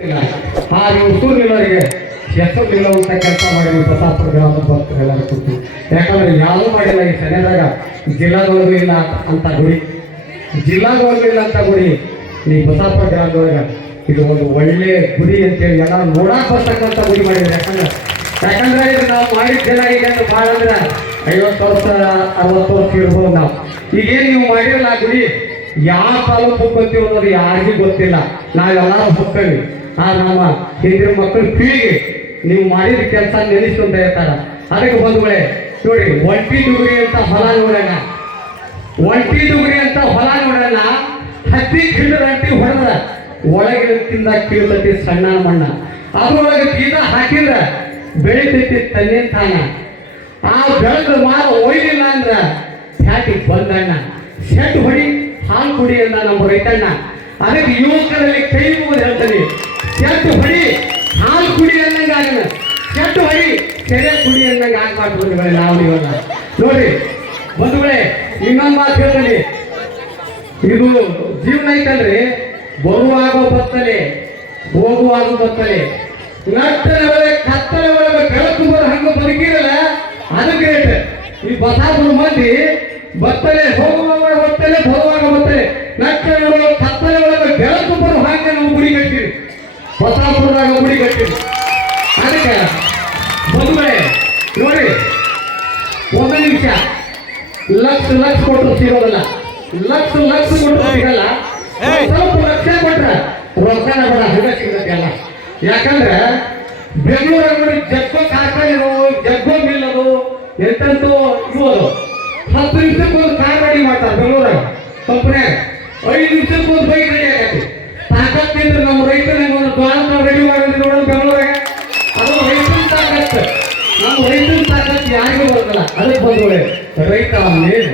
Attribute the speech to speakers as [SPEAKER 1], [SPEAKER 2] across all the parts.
[SPEAKER 1] ಆ ನೀವು ಸೂರ್ಯನವರಿಗೆ ಹೆಸರು ನಿಲ್ಲುವಂತ ಕೆಲಸ ಮಾಡಿ ಪ್ರಸಾದ ಗ್ರಾಮದ ಭಕ್ತರು ಯಾಕಂದ್ರೆ ಯಾರೂ ಮಾಡಿಲ್ಲ ಈ ಸನ್ನೆದಾಗ ಜಿಲ್ಲಾದೊಳಗೂ ಇಲ್ಲ ಅಂತ ಗುಡಿ ಜಿಲ್ಲಾದೊಳಗೂ ಇಲ್ಲ ಅಂತ ಗುಡಿ ಈ ಬಸಾಪುರ ಗ್ರಾಮದೊಳಗೆ ಇದು ಒಂದು ಒಳ್ಳೆ ಗುರಿ ಅಂತೇಳಿ ಎಲ್ಲ ನೋಡಕ್ ಬರ್ತಕ್ಕಂಥ ಗುಡಿ ಮಾಡಿದ್ರು ಯಾಕಂದ್ರೆ ಯಾಕಂದ್ರೆ ಇದು ನಾವು ಮಾಡಿದ ಜನ ಈಗ ಭಾಳ ಅಂದ್ರೆ ಐವತ್ತು ವರ್ಷ, ಅರವತ್ತು ವರ್ಷ ಇರ್ಬೋದು ನಾವು. ಈಗೇನು ನೀವು ಮಾಡಿರಲ್ಲ ಗುಡಿ ಯಾವ ತಾಲೂಕು ಗೊತ್ತೀವಿ ಅನ್ನೋದು ಯಾರಿಗೂ ಗೊತ್ತಿಲ್ಲ. ನಾವೆಲ್ಲರೂ ಹೋಗ್ತೇವೆ. ಆ ನಮ್ಮ ಹಿಂದಿನ ಮಕ್ಕಳ ಪೀಳಿಗೆ ನೀವು ಮಾಡಿದ ಕೆಲಸ ನೆನೆಸ್ಕೊಂತ ಇರ್ತಾರ. ಅದಕ್ಕೆ ಬಂಧುಗಳೇ ನೋಡಿ ಒಂಟಿ ದುಗ್ರಿ ಅಂತ ಹೊಲ ನೋಡೋಣ. ಒಂಟಿ ದುಗ್ರಿ ಅಂತ ಹೊಲ ನೋಡೋಣ. ಹತ್ತಿ ಕಿಂಡದಂಟಿ ಹೊಡೆದ ಒಳಗಿನ ಕೀಳ್ತತಿ ಸಣ್ಣ ಮಣ್ಣ. ಅದ್ರೊಳಗೆ ಬೀಜ ಹಾಕಿದ್ರ ಬೆಳಿತೈತಿ ತನ್ನೇ ತಾನ. ಆ ಬೆಳೆದ ಮಾರ ಒಯ್ಲಿಲ್ಲ ಅಂದ್ರ ಬಂದಣ್ಣ. ಸೆಟ್ ಹೊಡಿ, ಹಾಲು ಕುಡಿ ಅಂದ ನಮ್ಮ ರೈತಣ್ಣ. ಅದಕ್ಕೆ ಯುವಕರಲ್ಲಿ ಸೆಟ್ ಹೊಡಿ ಕೆರೆ ಕುಡಿ ಅಂದಾಗ ಯಾಕೆ ಬಂಧುಗಳೇ ನಾವು ಇವಾಗ ನೋಡಿ, ಬಂಧುಗಳೇ, ಇನ್ನೊಂದು ಮಾತು ಹೇಳ್ತೀನಿ. ಇದು ಜೀವನ ಐತಲ್ರಿ, ಬರುವಾಗ ಬತ್ತಲೆ, ಹೋಗುವಾಗ ಬತ್ತಲೆ. ನಟ್ಟಲೆ ಒಳಗೆ, ಕತ್ತಲೆ ಒಳಗೆ ಬೆಳಕು ಬರೋ ಹಂಗ ಬದುಕಿರಲ್ಲ, ಅದು ಗ್ರೇಟ್ ಈ ಬಸಾಪುರ ಮಂದಿ ಬತ್ತಲೆ, ಹೋಗುವಾಗ ಬತ್ತಲೆ, ಬರುವಾಗ ಬತ್ತಲೆ. ನಟ್ಟಲೆ ಒಳಗೆ, ಕತ್ತಲೆ ಒಳಗೆ ಬೆಳಕು ಬರೋ ಹಾಗೆ ನಾವು ಗುಡಿ ಕಟ್ಟಿರಿ. ಬಸಾಪುರದಾಗ ಗುಡಿ ಕಟ್ಟಿರಿ. ಅದಕ್ಕೆ ನೋಡಿ ಒಂದು ನಿಮಿಷ. ಲಕ್ಷ ಲಕ್ಷ ಕೊಟ್ಟರು ಸಿಗೋದಲ್ಲ. ಲಕ್ಷ ಲಕ್ಷ ಕೊಟ್ಟರು ಸಿಗಲ್ಲ. ಸ್ವಲ್ಪ ಲಕ್ಷ ಕೊಟ್ರೆ ರೊಕ್ಕನ ಹಂಗ ಸಿಗತ್ತೆ ಯಾಕಂದ್ರೆ ಬೆಂಗಳೂರಲ್ಲಿ ಜಗ್ಗೋ ಕಾರ್ಖಾನೆ ಜಗ್ಗೋ ಮಿಲ್ ಅದು ಅದು. ಹತ್ತು ನಿಮಿಷಕ್ಕೆ ಒಂದು ಕಾರ್ ರೆಡಿ ಮಾಡ್ತಾರೆ ಬೆಂಗಳೂರಾಗ ಕಂಪ್ನ್ಯಾಗ ಐದು ನಿಮಿಷಕ್ಕೆ ಒಂದು ಬೈಕ್ ರೆಡಿ ಆಗತ್ತೆ. ತಾಕತ್ತಿದ್ರೆ ನಮ್ಮ ರೈತನ ಬರ್ತಲ್ಲ ರೈತ ಮೇಲು.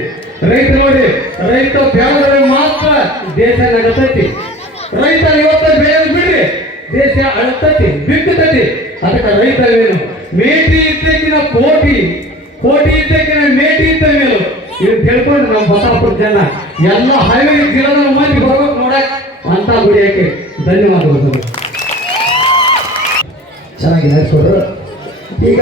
[SPEAKER 1] ರೈತ ನೋಡಿ, ರೈತ ಬೆಳೆದ್ರೆ ಮಾತ್ರ ದೇಶ ನಡೆಸತಿ ರೈತ ಇವತ್ತ ಬೆಳೆದು ಬಿಡ್ರಿ. ದೇಶ ಅಳತತಿ, ಬಿಕ್ಕತತಿ. ಅದಕ್ಕೆ ರೈತ ಏನು ಮೇಟಿ ಇದ್ದಕ್ಕಿನ ಕೋಟಿ ಕೋಟಿ ಇದ್ದಕ್ಕಿನ ಮೇಟಿ ಇದ್ದ ಮೇಲು. ಇದು ತಿಳ್ಕೊಂಡು ನಮ್ಮ ಬಸಾಪುರ ಜನ, ಎಲ್ಲ ಹೈವೇ ಜಿಲ್ಲದ ಮಂದಿ ಹೋಗೋಕೆ ನೋಡಕ್ ಅಂತ ಗುಡಿಯಕ್ಕೆ ಧನ್ಯವಾದಗಳು.
[SPEAKER 2] ಚೆನ್ನಾಗಿ ನಡೆಸ್ಕೊಡ್ರು. ಈಗ